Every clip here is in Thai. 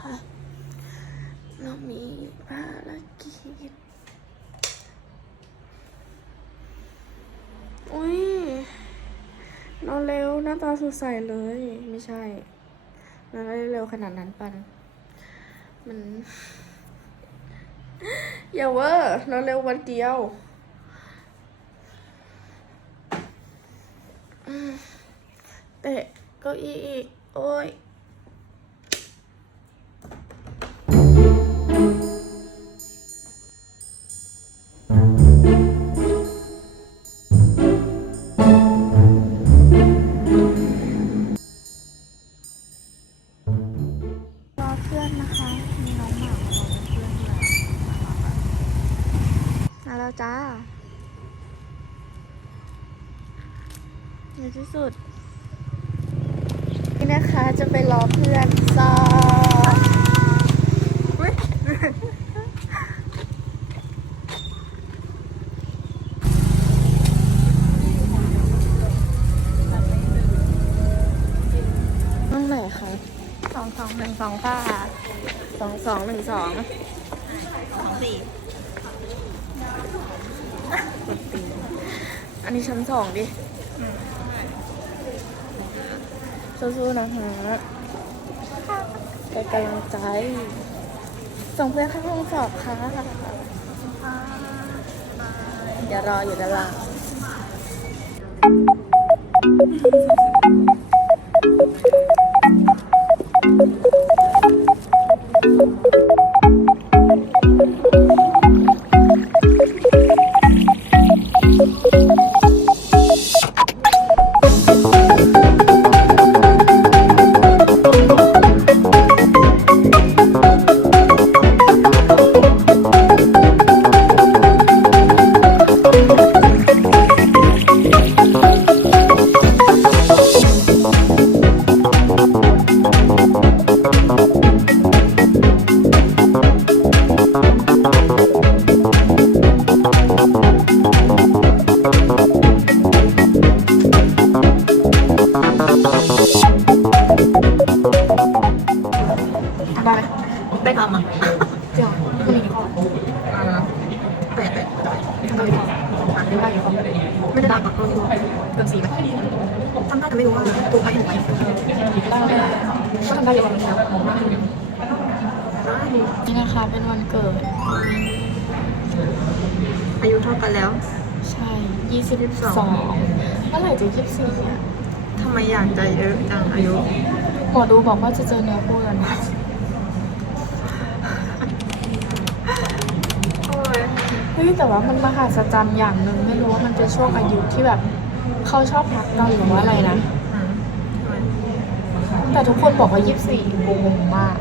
นะคะ เรามีภารกิจอุ้ยนอนเร็วหน้าตาสดใสเลย ไม่ใช่นอนได้เร็วขนาดนั้นปัน มัน อย่าเวอร์นอนเร็ววันเดียวเตะเก้าอี้อีก โอ้ย ที่สุด นี่นะคะจะไปรอเพื่อนสอบอุ๊ยห้องไหนคะสองสองหนึ่งสองค่ะสองสองหนึ่งสองสองสี่กดตีนอันนี้ชั้นสองดิ สู้ๆนะคะเป็นกำลังใจ ส่งเพื่อนเข้าห้องสอบค่ะ อย่ารออยู่ด้านล่าง ยี่สิบสองเมื่อไหร่จะยี่สิบสี่อะทำไมอยากใจเยอะจังอายุหมอดูบอกว่าจะเจอเนื้อคู่กันโอ้ยเฮ้ยแต่ว่ามันมหัศจรรย์อย่างหนึ่งไม่รู้ว่ามันเป็นช่วงอายุที่แบบเขาชอบทักเราหรือว่าอะไรนะอืมแต่ทุกคนบอกว่ายี่สิบสี่งงมาก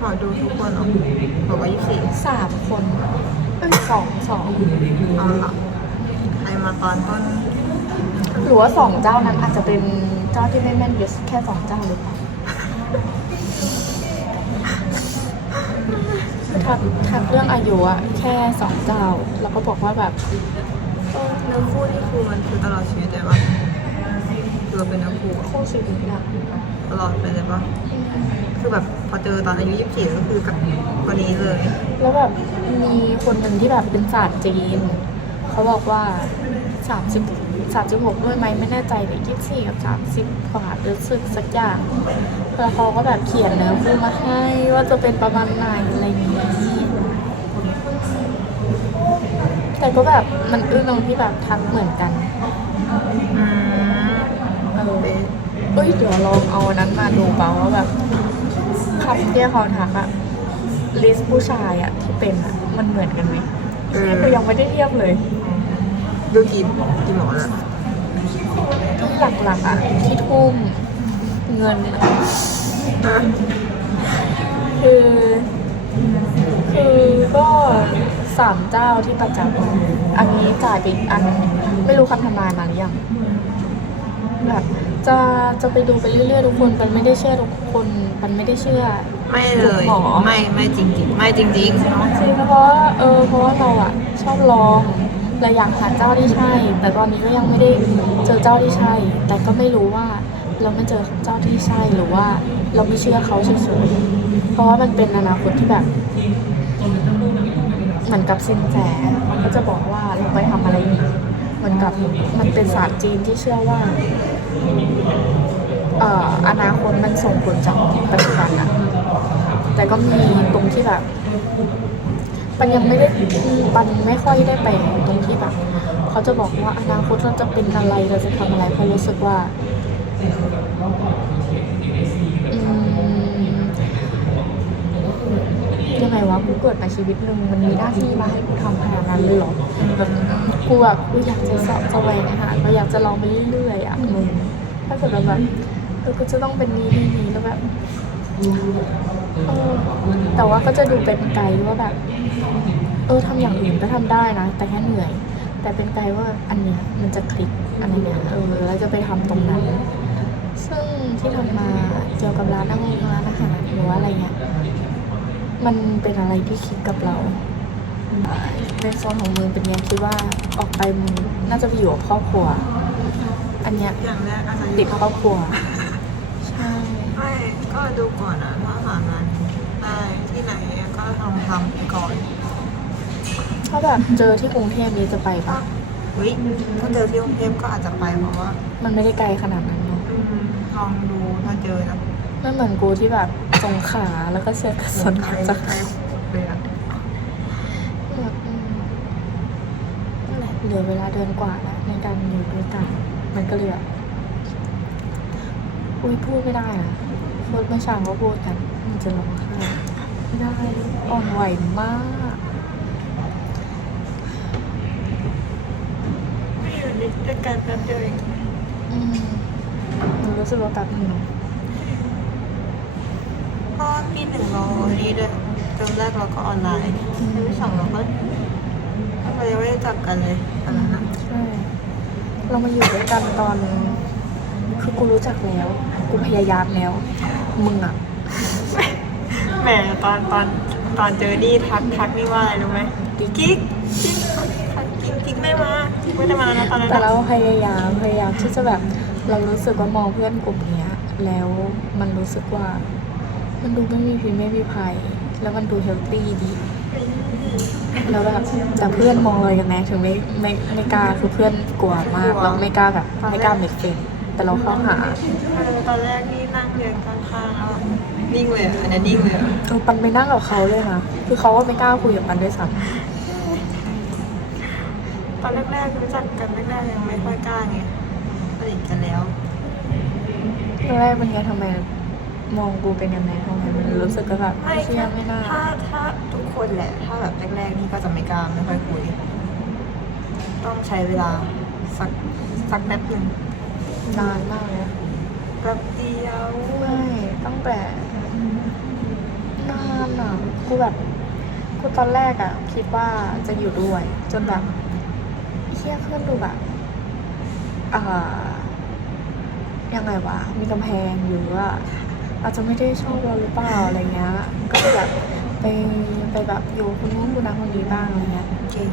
หมอดูทุกคนเหรอบอกว่ายี่สิบสี่สามคนเอ้ยสองสองเอาละใคร มาตอนต้นหรือว่าสองเจ้านั้นอาจจะเป็นเจ้าที่ไม่แม่นยศแค่สองเจ้าหรือเปล่าทักทักเรื่องอายุอะแค่สองเจ้า แล้วก็บอกว่าแบบเออเนื้อคู่นี่คือมันคือตลอดชีวิตเลยปะคือเราเป็นเนื้อคู่อะคู่ชีวิตอะตลอดไปเลยปะคือแบบพอเจอตอนอายุยี่สิบสี่ก็คือกับคนนี้เลย แล้วแบบมีคนหนึ่งที่แบบเป็นศาสตร์จีน เขาบอกว่า สามสิบสามสิบหกด้วยไหมไม่แน่ใจแต่ยี่สิบสี่กับสามสิบกว่ารู้สึกสักอย่างแล้วเขาก็แบบเขียนเนื้อคู่มาให้ว่าจะเป็นประมาณไหนอะไรอย่างนี้แต่ก็แบบมันอึ้งตรงที่แบบทักเหมือนกันอืมเออเอ้ยเดี๋ยวลองเอาอันนั้นมาดูเปล่าว่าแบบคำที่เขาทักอะลิสต์ผู้ชายอะที่เป็นอะมันเหมือนกันไหมเออคือยังไม่ได้เทียบเลย ดูกี่กี่หมอแล้วที่หลักๆอะที่ทุ่มเงินคือคือก็สามเจ้าที่ประจำอันนี้จ่ายไปอีกอัน ไม่รู้คำทำนายมาหรือยังแบบจะจะไปดูไปเรื่อยๆทุกคนมันไม่ได้เชื่อทุกคนมันไม่ได้เชื่อไม่เลยหมอไม่ไม่จริงจริงๆไม่จริงจริงจริงๆเพราะว่าเออเพราะว่าเราอะชอบลอง เราอยากหาเจ้าที่ใช่ แต่ตอนนี้ก็ยังไม่ได้เจอเจ้าที่ใช่ แต่ก็ไม่รู้ว่าเราไม่เจอเจ้าที่ใช่หรือว่าเราไม่เชื่อเขาเฉยๆเพราะว่ามันเป็นอนาคตที่แบบเหมือนกับสินแสเขาก็จะบอกว่าเราไปทำอะไรผิดเหมือนกับมันเป็นศาสตร์จีนที่เชื่อว่าเอ่ออนาคตมันส่งผลจากปัจจุบันอะแต่ก็มีตรงที่แบบ ปันยังไม่ได้ปันไม่ค่อยได้ไปตรงที่แบบเขาจะบอกว่าอนาคตเราจะเป็นอะไรเราจะทำอะไรเพราะรู้สึกว่าอืมยังไงวะกูเกิดมาชีวิตหนึ่งมันมีหน้าที่มาให้กูทำขนาดนั้นเลยเหรอแบบกูแบบกูอยากจะสอบแสวงหาก็อยากจะลองไปเรื่อยๆอะมึงถ้าเกิดเราแบบเออกูจะต้องเป็นนี้นี้นี้แล้วแบบ เออแต่ว่าก็จะดูเป็นไกลว่าแบบ เออทำอย่างอื่นก็ทำได้นะ แต่แค่เหนื่อย แต่เป็นไกลว่าอันเนี้ยมันจะคลิกอะไรเนี้ยเออแล้วจะไปทำตรงนั้น ซึ่งที่ทำมาเกี่ยวกับร้านอาหารร้านอาหารหรือว่าอะไรเงี้ยมันเป็นอะไรที่คิดกับเรา ในโซนของมึงเป็นไงคิดว่าออกไปมึงน่าจะไปอยู่กับครอบครัว อันเนี้ยอย่างแรกอาจจะติดครอบครัวใช่ไม่ ก็ดูก่อนนะถ้าหางานได้ที่ไหนก็ทำทำไปก่อนถ้าแบบเจอที่กรุงเทพนี้จะไปปะเฮ้ยถ้าเจอที่กรุงเทพก็อาจจะไปเพราะว่า มันไม่ได้ไกลขนาดนั้นเนาะอืมลองดูถ้าเจอนะไม่เหมือนกูที่แบบสงขลาแล้วก็เชียร์กระสนไกลจากไกลเลยอะแบบอืมนั่นแหละเหลือเวลาเดือนกว่าแล้วในการอยู่ด้วยกันมันก็เลยแบบอุ้ยพูดไม่ได้อะพูด เมื่อเช้าก็พูดกันมันจะร้องไห้ไม่ได้อ่อนไหวมาก ไม่อยู่ด้วยกันแป๊บเดียวเองอืมหนูรู้สึกว่าแบบหนึ่งเพราะว่าปีหนึ่งเรานี้ด้วยเทอมแรกเราก็ออนไลน์เทอมที่สองเราก็เรายังไม่ได้จับกันเลยตอนนั้นนะใช่ เรามาอยู่ด้วยกันตอน คือกูรู้จักแล้ว กูพยายามแล้ว มึงอะแหมตอนตอนตอนเจอนี่ทักทักนี่ว่าอะไรรู้ไหมกิ๊กกิ๊กทักกิ๊กกิ๊กไม่มากิ๊กไม่ได้มานะตอนนั้นแต่อะเราพยายามพยายามที่จะแบบเรารู้สึกว่ามองเพื่อนกลุ่มเนี้ย แล้วมันรู้สึกว่า มันดูไม่มีพิษไม่มีภัย แล้วมันดูเฮลตี้ดีแล้วแบบแต่เพื่อนมองเรายังไงถึงไม่ไม่ไม่กล้าคือเพื่อนกลัวมากเราไม่กล้าแบบไม่กล้าเมกเฟน แต่เราเข้าหาเออตอนแรกนี่นั่งเรียนข้างๆแล้วนิ่งเลยอะอันนี้นิ่งเลยอะเออปันไปนั่งกับเขาเลยนะคือเขาก็ไม่กล้าคุยกับปันด้วยซ้ตอนแรกๆรู้จักกันแรกๆยังไม่ค่อยกล้าไงสนิทกันแล้วำตอนแรกเป็นไงทำไมมองกูเป็นยังไงทำไมมันรู้สึกก็แบบไม่เชื่อไม่น่าถ้าถ้าทุกคนแหละ ถ้าแบบแรกๆนี่ก็จะไม่กล้าไม่ค่อยคุย ต้องใช้เวลาสักสักแป๊บหนึ่ง นานมากเลยแป๊บเดียวไม่ตั้งแต่นานอะกูแบบกูตอนแรกอะ คิดว่าจะอยู่ด้วย จนแบบเชี่ยเพื่อนดูแบบอ่ายังไงวะ มีกำแพงอยู่ว่าอาจจะไม่ได้ชอบเราหรือเปล่าอะไรเงี้ย ก็จะแบบไปไปแบบอยู่คนนู้นคนนั้นคนนี้บ้างอะไรเงี้ยจริง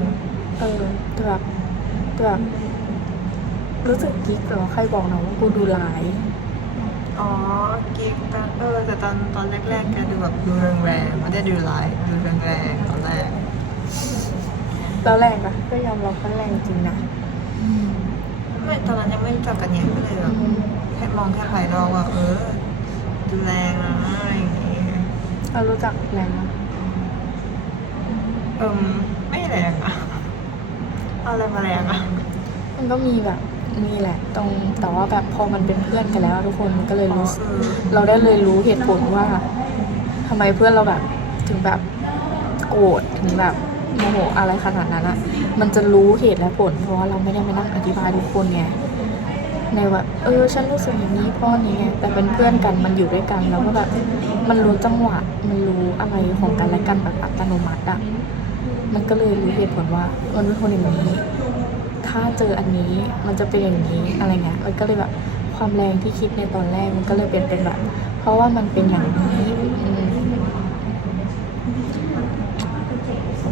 เออแต่แบบแต่แบบ รู้สึกกิ๊กเหรอใครบอกนะว่ากูดูร้าย อ๋อกิ๊กตอนเออแต่ตอนตอนแรกๆแกดูแบบดูแรงๆไม่ได้ดูร้ายดูแรงๆตอนแรกแล้วแรงปะก็ยอมรับว่าแรงจริงนะไม่ตอนนั้นยังไม่รู้จักกันเนี่ยก็เลยแบบแค่มองแค่ภายนอกว่าเออดูแรงนะอะไรอย่างเงี้ยเรารู้จักแรงมั้ยเอิมไม่แรงอะเอาอะไรมาแรงอะมันก็มีแบบ มีแหละตรงแต่ว่าแบบพอมันเป็นเพื่อนกันแล้วอะทุกคนมันก็เลยอ๋อรู้เออเราได้เลยรู้เหตุผลว่าทำไมเพื่อนเราแบบถึงแบบโกรธถึงแบบโมโหอะไรขนาดนั้นอะมันจะรู้เหตุและผล เพราะว่าเราไม่ได้มานั่งอธิบายทุกคนไงในแบบเออฉันรู้สึกอย่างนี้เพ่อนี้ไงแต่เป็นเพื่อนกันมันอยู่ด้วยกันแล้วก็แบบมันรู้จังหวะ มันรู้อะไรของกันและกันแบบอัตโนมัติอะมันก็เลยรู้เหตุผลว่ามันเป็นคนอย่างนี้ ถ้าเจออันนี้มันจะเป็นอย่างนี้อะไรเงี้ยมันก็เลยแบบความแรงที่คิดในตอนแรกมันก็เลยเปลี่ยนเป็นแบบ เพราะว่ามันเป็นอย่างนี้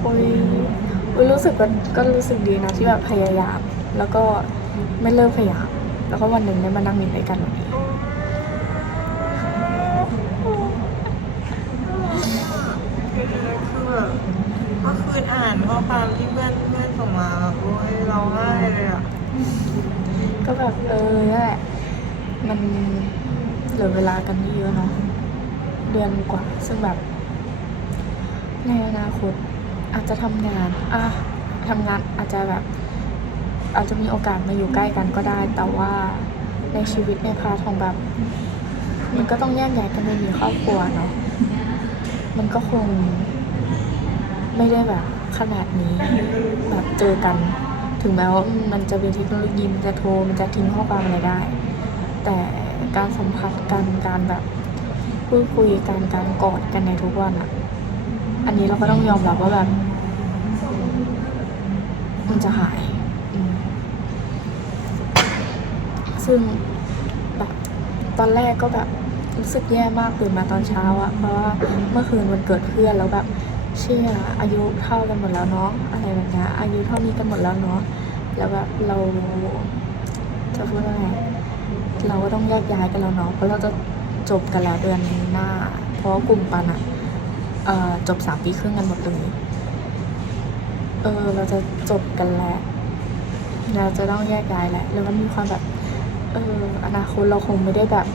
โอ้ยรู้สึกก็ก็รู้สึกดีนะที่แบบพยายาม แล้วก็ไม่เลิกพยายาม แล้วก็วันหนึ่งได้มานั่งมีด้วยกันแบบนี้ ยานข้อความที่เพื่อนเพื่อนส่งมาแบบโอ้ยร้องไห้เลยอะก็แบบเออนั่นแหละมันเหลือเวลากันไม่เยอะเนาะเดือนกว่า ซึ่งแบบ ในอนาคตอาจจะทำงานอะทำงานอาจจะแบบ อาจจะมีโอกาสมาอยู่ใกล้กันก็ได้ แต่ว่าในชีวิตในพาร์ทของแบบ มันก็ต้องแยกย้ายกันไปมีครอบครัวเนาะมันก็คง ไม่ได้แบบขนาดนี้แบบเจอกัน ถึงแม้ว่ามันจะเป็นเทคโนโลยีมันจะโทรมันจะทิ้งข้อความอะไรได้ แต่การสัมผัสกันการแบบพูดคุยกันการกอดกันในทุกวันอะอันนี้เราก็ต้องยอมรับว่าแบบมันจะหาย ซึ่งแบบตอนแรกก็แบบรู้สึกแย่มากตื่นมาตอนเช้าอะเพราะว่าเมื่อคืนวันเกิดเพื่อนแล้วแบบ เชื่ออายุเท่ากันหมดแล้วเนาะอะไรแบบนี้อายุเท่านี้กันหมดแล้วเนาะแล้วแบบเราจะพูดว่าไงเราก็ต้องแยกย้ายกันแล้วเนาะเพราะเราจะจบกันแล้วเดือนหน้า เพราะกลุ่มปันอะจบสามปีครึ่งกันหมดเลยเออเราจะจบกันแล้วเราจะต้องแยกย้ายแหละแล้วมันมีความแบบ เอออนาคตเราคงไม่ได้แบบ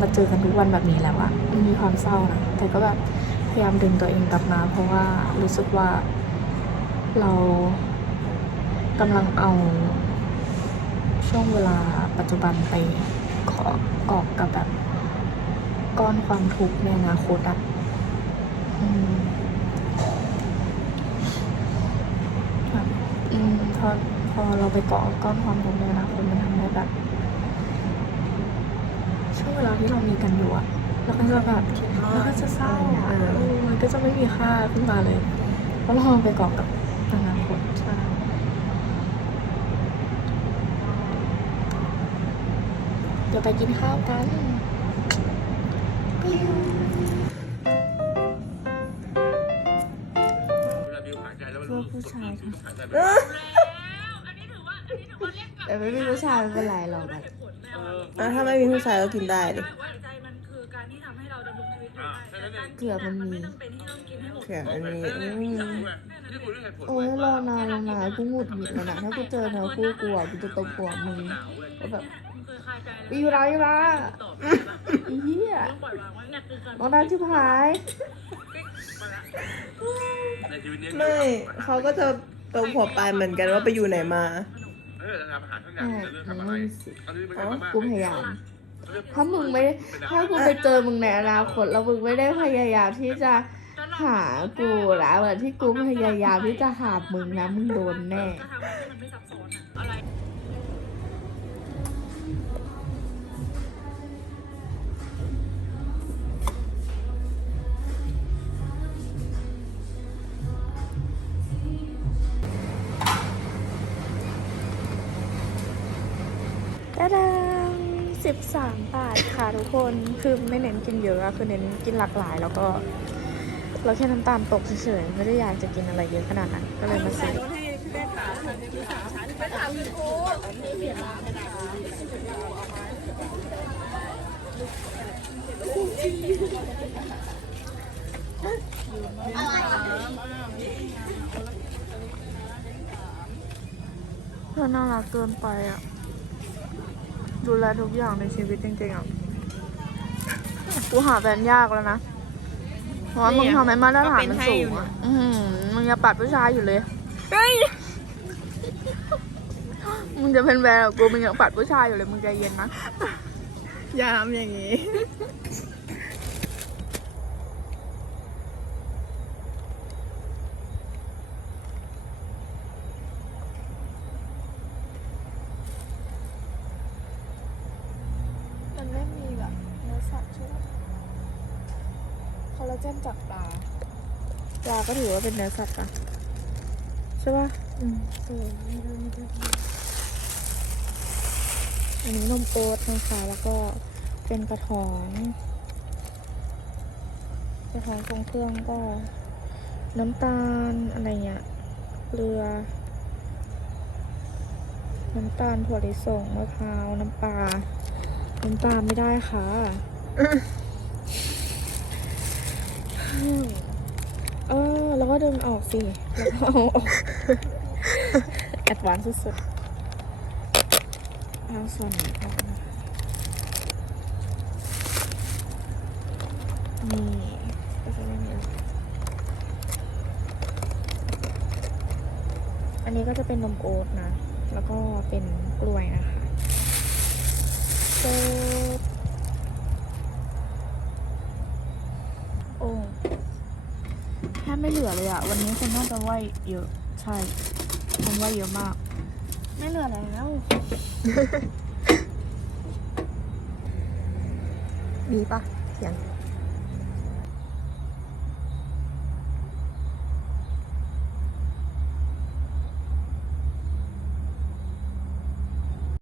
มาเจอกันทุกวันแบบนี้แล้วอะมันมีความเศร้านะแต่ก็แบบ พยายามดึงตัวเองกลับมา เพราะว่ารู้สึกว่าเรากำลังเอาช่วงเวลาปัจจุบันไปขอกอบกับแบบก้อนความทุกข์ในอนาคตอะอืมแบบพอพอเราไปเกาะก้อนความทุกข์ในอนาคตมันทำให้แบบช่วงเวลาที่เรามีกันอยู่อะ เราก็จะแบบคิดมากแล้วก็จะเศร้าอะเออเออมันก็จะไม่มีค่าขึ้นมาเลยเพราะเราไปเกาะกับอนาคตใช่เดี๋ยวไปกินข้าวกันพวกผู้ชายค่ะแต่ไม่มีผู้ชายไม่เป็นไรหรอกแบบอะถ้าไม่มีผู้ชายก็กินได้ดิ เผื่อมันมีเผื่อมันมีอืมโอ้ยรอนานแล้วนะกูหงุดหงิดแล้วนะถ้ากูเจอเนื้อคู่กูอะกูจะตบหัวมึงแล้วแบบอยู่ไรวะอีเหี้ยน้องดังชิบหายไม่เขาก็จะตรงหัวปลายเหมือนกันว่าไปอยู่ไหนมาใช่มึงไม่มีสิทธิ์กูพยายาม ถ้ามึงไม่ถ้ากูไปเจอมึงในอนาคตแล้วมึงไม่ได้พยายามที่จะหากูนะเหมือนที่กูพยายามที่จะหามึงนะมึงโดนแน่ 13 บาทค่ะทุกคนคือไม่เน้นกินเยอะอะคือเน้นกินหลากหลาย แล้วก็ เราแค่น้ำตาลตกเฉยๆไม่ได้อยากจะกินอะไรเยอะขนาดนั้นก็เลยมาซื้อเธอน่ารักเกินไปอะ ดูแลทุกอย่างในชีวิตจริงๆอะ กูหาแฟนยากแล้วนะ เพราะว่ามึงทำให้มาตรฐานมันสูงอะอือหือมึงอย่าปัดผู้ชายอยู่เลย เฮ้ย มึงจะเป็นแฟนกับกูมึงยังปัดผู้ชายอยู่เลย มึงใจเย็นนะ ยามอย่างนี้ มันไม่มีแบบเนื้อสัตว์ใช่ไหมคอลลาเจนจากปลา ปลาก็ถือว่าเป็นเนื้อสัตว์ปะใช่ปะอืมเออไม่ได้ไม่ได้ไม่ได้อันนี้นมโอ๊ตนะคะ แล้วก็เป็นกระถองกระถองทรงเครื่องก็ น้ำตาลอะไรเงี้ยเกลือ น้ำตาลถั่วลิสงมะพร้าวน้ำปลาน้ำ ตาลไม่ได้ค่ะ เออ แล้วก็ดึงออกสิ แล้วก็เอาออกแอดวานซ์สุดๆเอาส่วนนี้ออกนะคะนี่ก็จะไม่มีอะไรอันนี้ก็จะเป็นนมโอ๊ตนะ แล้วก็เป็นกล้วยนะคะเติบโอ้แทบ ไม่เหลือเลยอะวันนี้คนน่าจะไหวเยอะ ใช่คนไหวเยอะมาก ไม่เหลือแล้วดีปะเสียง